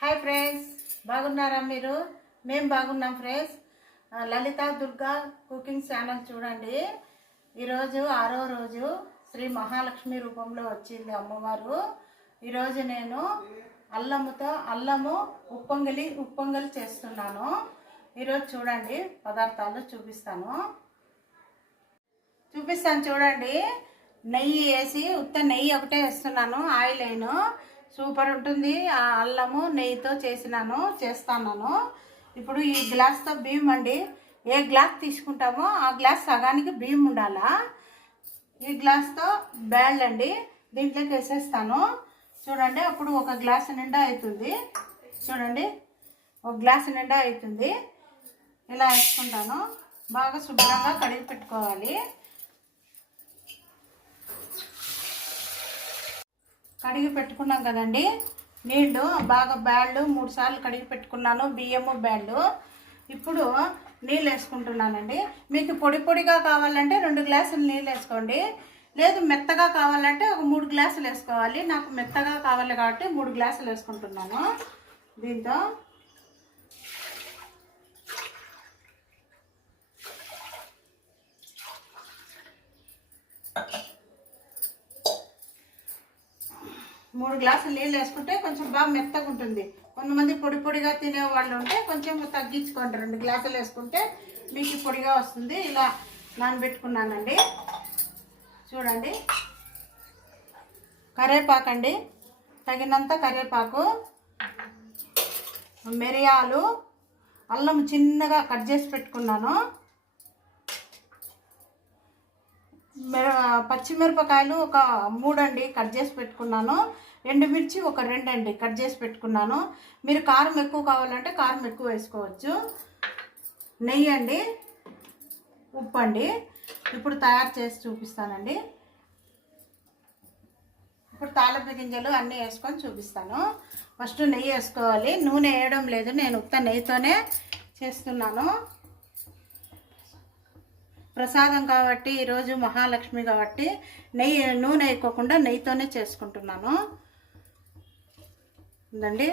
Hi friends బాగున్నారా మీరు? మేము బాగున్నాం friends Lalitha Durga cooking channel చూడండి. ఈరోజు ఆరో రోజు శ్రీ మహాలక్ష్మి రూపంలో వచ్చింది అమ్మవారు. ఈరోజు నేను అల్లముతో అల్లము ఉప్పొంగలి ఉప్పొంగలి చేస్తున్నాను. ఈరోజు చూడండి పదార్థాలు చూపిస్తాను. చూపిస్తాను చూడండి. నెయ్యి వేసి ఉత్త నెయ్యి ఒకటే వేస్తున్నాను ఆయిల్ వేయను. సూపర్ ఉంటుంది. ఆ అల్లము నెయ్యితో చేసినాను చేస్తాను ఇప్పుడు ఈ గ్లాస్తో బియ్యం అండి. ఏ గ్లాస్ తీసుకుంటామో ఆ గ్లాస్ సగానికి బియ్యం ఉండాలా? ఈ గ్లాస్తో బ్యాల్ అండి. దీంట్లోకి వేసేస్తాను. చూడండి అప్పుడు ఒక గ్లాస్ నిండా అవుతుంది. చూడండి ఒక గ్లాస్ నిండా అవుతుంది. ఇలా వేసుకుంటాను. బాగా శుభ్రంగా కడిగి పెట్టుకోవాలి. కడిగి పెట్టుకున్నాం కదండి. నీళ్ళు బాగా బ్యాళ్ళు మూడు సార్లు కడిగి పెట్టుకున్నాను బియ్యము బ్యాళ్ళు. ఇప్పుడు నీళ్ళు వేసుకుంటున్నానండి మీకు పొడి పొడిగా కావాలంటే రెండు గ్లాసులు నీళ్ళు వేసుకోండి లేదు మెత్తగా కావాలంటే ఒక మూడు గ్లాసులు వేసుకోవాలి. నాకు మెత్తగా కావాలి కాబట్టి మూడు గ్లాసులు వేసుకుంటున్నాను. దీంతో మూడు గ్లాసులు నీళ్ళు వేసుకుంటే కొంచెం బాగా మెత్తగా ఉంటుంది. కొంతమంది పొడి పొడిగా తినే వాళ్ళు ఉంటే కొంచెం తగ్గించుకోండి. రెండు గ్లాసులు వేసుకుంటే మీకు పొడిగా వస్తుంది. ఇలా నానబెట్టుకున్నానండి. చూడండి. కరివేపాకు అండి. తగినంత కరివేపాకు మిరియాలు అల్లం చిన్నగా కట్ చేసి పెట్టుకున్నాను మిర పచ్చిమిరపకాయలు ఒక మూడండి కట్ చేసి పెట్టుకున్నాను. ఎండుమిర్చి ఒక రెండండి కట్ చేసి పెట్టుకున్నాను. మీరు కారం ఎక్కువ కావాలంటే కారం ఎక్కువ వేసుకోవచ్చు. నెయ్యి అండి ఉప్పు అండి ఇప్పుడు తయారు చేసి చూపిస్తానండి. ఇప్పుడు తాళపు గింజలు అన్నీ వేసుకొని చూపిస్తాను. ఫస్ట్ నెయ్యి వేసుకోవాలి. నూనె వేయడం లేదు. నేను ఉత్త నెయ్యితోనే చేస్తున్నాను. ప్రసాదం కాబట్టి ఈరోజు మహాలక్ష్మి కాబట్టి నెయ్యి నూనె వేయకోకుండా నెయ్యితోనే చేసుకుంటున్నాను. ఉందండి?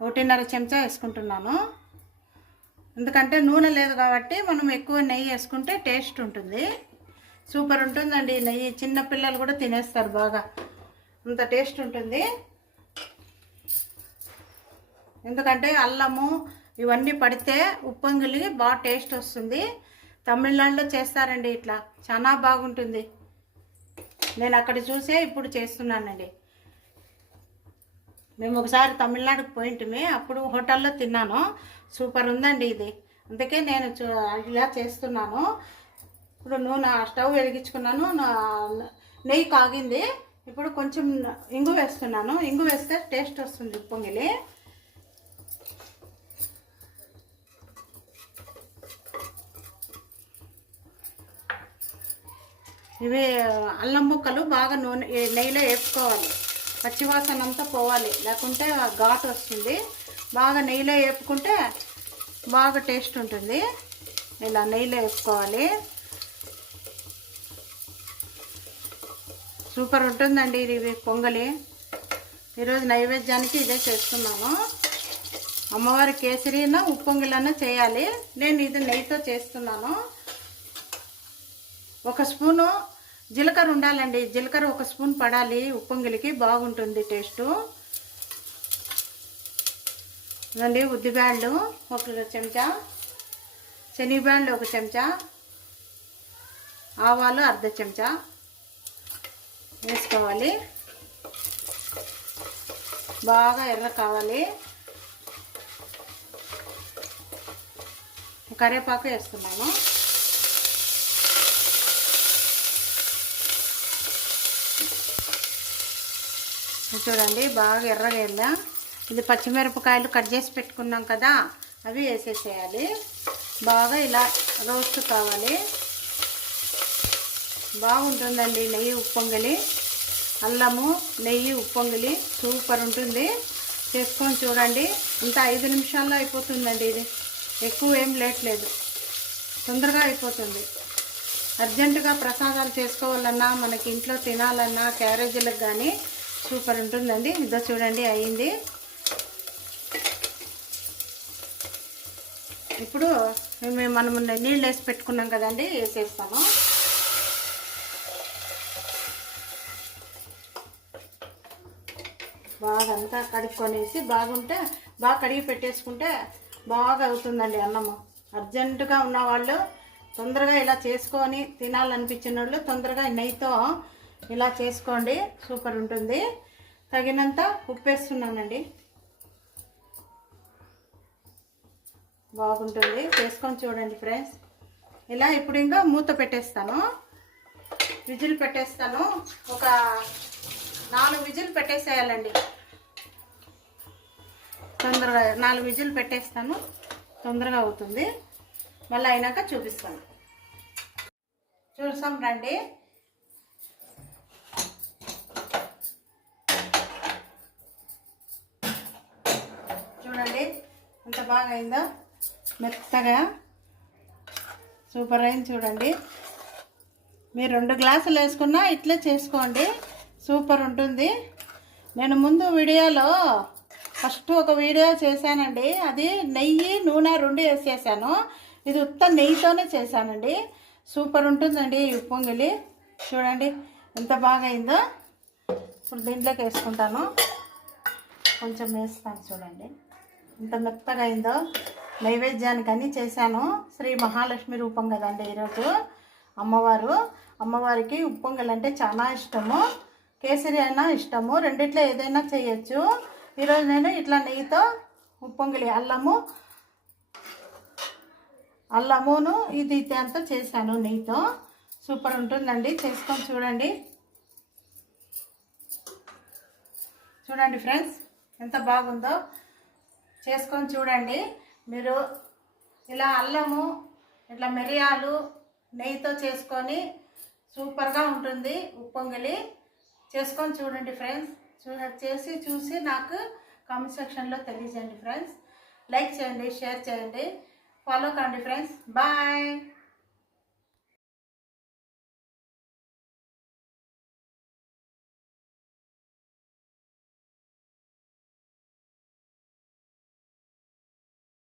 ఒకటిన్నర చెంచా వేసుకుంటున్నాను. ఎందుకంటే నూనె లేదు కాబట్టి మనం ఎక్కువ నెయ్యి వేసుకుంటే టేస్ట్ ఉంటుంది. సూపర్ ఉంటుందండి నెయ్యి. చిన్న పిల్లలు కూడా తినేస్తారు బాగా. అంత టేస్ట్ ఉంటుంది. ఎందుకంటే అల్లము ఇవన్నీ పడితే ఉప్పొంగిలి బాగా టేస్ట్ వస్తుంది. తమిళనాడులో చేస్తారండి ఇట్లా. చాలా బాగుంటుంది. నేను అక్కడ చూసే ఇప్పుడు చేస్తున్నానండి. మేము ఒకసారి తమిళనాడుకు పోయింటిమి. అప్పుడు హోటల్లో తిన్నాను. సూపర్ ఉందండి ఇది. అందుకే నేను ఇలా చేస్తున్నాను. ఇప్పుడు నూనె స్టవ్ వెలిగించుకున్నాను. నా- నెయ్యి కాగింది. ఇప్పుడు కొంచెం ఇంగు వేస్తున్నాను. ఇంగు వేస్తే టేస్ట్ వస్తుంది పొంగిలి. ఇవి అల్లం ముక్కలు బాగా నూనె నెయ్యిలో వేపుకోవాలి. పచ్చివాసన అంతా పోవాలి. లేకుంటే ఘాట్ ఘాటు వస్తుంది. బాగా నెయ్యిలో వేపుకుంటే బాగా టేస్ట్ ఉంటుంది. ఇలా నెయ్యిలో వేసుకోవాలి సూపర్ ఉంటుందండి ఇది పొంగలి. ఈరోజు నైవేద్యానికి ఇదే చేస్తున్నాను. అమ్మవారి కేసరిన ఉప్పొంగిలన్న చేయాలి. నేను ఇది నెయ్యితో చేస్తున్నాను. ఒక స్పూను జీలకర్ర ఉండాలండి. జీలకర్ర ఒక స్పూన్ పడాలి. ఉప్పొంగిలికి బాగుంటుంది టేస్టు. ఇదండి ఉద్దిబ్యాళ్ళు ఒక చెంచా. శనగబ్యాళ్ళు ఒక చెంచా. ఆవాలు అర్ధ చెంచా. వేసుకోవాలి. బాగా ఎర్ర కావాలి. కరివేపాకు వేసుకున్నాము చూడండి బాగా ఎర్రగా వెళ్ళా ఇది పచ్చిమిరపకాయలు కట్ చేసి పెట్టుకున్నాం కదా అవి వేసేసేయాలి. బాగా ఇలా రోస్ట్ కావాలి. బాగుంటుందండి నెయ్యి ఉప్పొంగలి. అల్లము నెయ్యి ఉప్పొంగలి సూపర్ ఉంటుంది. చేసుకొని చూడండి ఇంత ఐదు నిమిషాల్లో అయిపోతుందండి ఇది. ఎక్కువ ఏం లేట్ లేదు. తొందరగా అయిపోతుంది. అర్జెంటుగా ప్రసాదాలు చేసుకోవాలన్నా మనకి ఇంట్లో తినాలన్నా క్యారేజీలకు కానీ సూపర్ ఉంటుందండి. ఇదో చూడండి అయింది. ఇప్పుడు మేము మనం నీళ్ళు వేసి పెట్టుకున్నాం కదండి వేసేస్తాము బాగా అంతా కడుక్కొనేసి బాగుంటే బాగా కడిగి పెట్టేసుకుంటే బాగా అవుతుందండి అన్నము. అర్జెంటుగా ఉన్నవాళ్ళు తొందరగా ఇలా చేసుకొని తినాలనిపించిన వాళ్ళు తొందరగా నెయ్యితో ఇలా చేసుకోండి. సూపర్ ఉంటుంది. తగినంత ఉప్పు వేస్తున్నానండి. బాగుంటుంది. చేసుకొని చూడండి ఫ్రెండ్స్. ఇలా ఇప్పుడు ఇంకా మూత పెట్టేస్తాను. విజిల్ పెట్టేస్తాను. ఒక నాలుగు విజిల్ పెట్టేసేయాలండి. తొందరగా నాలుగు విజిల్ పెట్టేస్తాను. తొందరగా అవుతుంది. మళ్ళీ అయినాక చూపిస్తాను. చూసాం రండి. ఎంత బాగా అయిందో మెత్తగా? సూపర్ అయింది చూడండి. మీరు రెండు గ్లాసులు వేసుకున్నా ఇట్లే చేసుకోండి. సూపర్ ఉంటుంది. నేను ముందు వీడియోలో ఫస్ట్ ఒక వీడియో చేశానండి. అది నెయ్యి నూనె రెండు వేసేసాను. ఇది ఉత్త నెయ్యితోనే చేశానండి. సూపర్ ఉంటుందండి ఈ పొంగిలి. చూడండి ఎంత బాగా అయిందో ఇప్పుడు దీంట్లోకి వేసుకుంటాను. కొంచెం వేస్తాను చూడండి. ఎంత మెత్తగా అయిందో నైవేద్యానికి చేశాను. శ్రీ మహాలక్ష్మి రూపం కదండి ఈరోజు అమ్మవారు. అమ్మవారికి ఉప్పొంగల్ అంటే చాలా ఇష్టము. కేసరి అయినా ఇష్టము. రెండిట్లో ఏదైనా చేయొచ్చు. ఈరోజు నేను ఇట్లా నెయ్యితో ఉప్పొంగలి అల్లము అల్లమును ఇది అంతా చేశాను నెయ్యితో. సూపర్ ఉంటుందండి. చేసుకొని చూడండి. చూడండి ఫ్రెండ్స్ ఎంత బాగుందో. చేసుకొని చూడండి. మీరు ఇలా అల్లము ఇట్లా మిరియాలు నెయ్యితో చేసుకొని సూపర్గా ఉంటుంది ఉప్పొంగిలి. చేసుకొని చూడండి ఫ్రెండ్స్. చూ చేసి చూసి నాకు కామెంట్ సెక్షన్లో తెలియజేయండి ఫ్రెండ్స్. లైక్ చేయండి షేర్ చేయండి. ఫాలో కండి ఫ్రెండ్స్. బాయ్.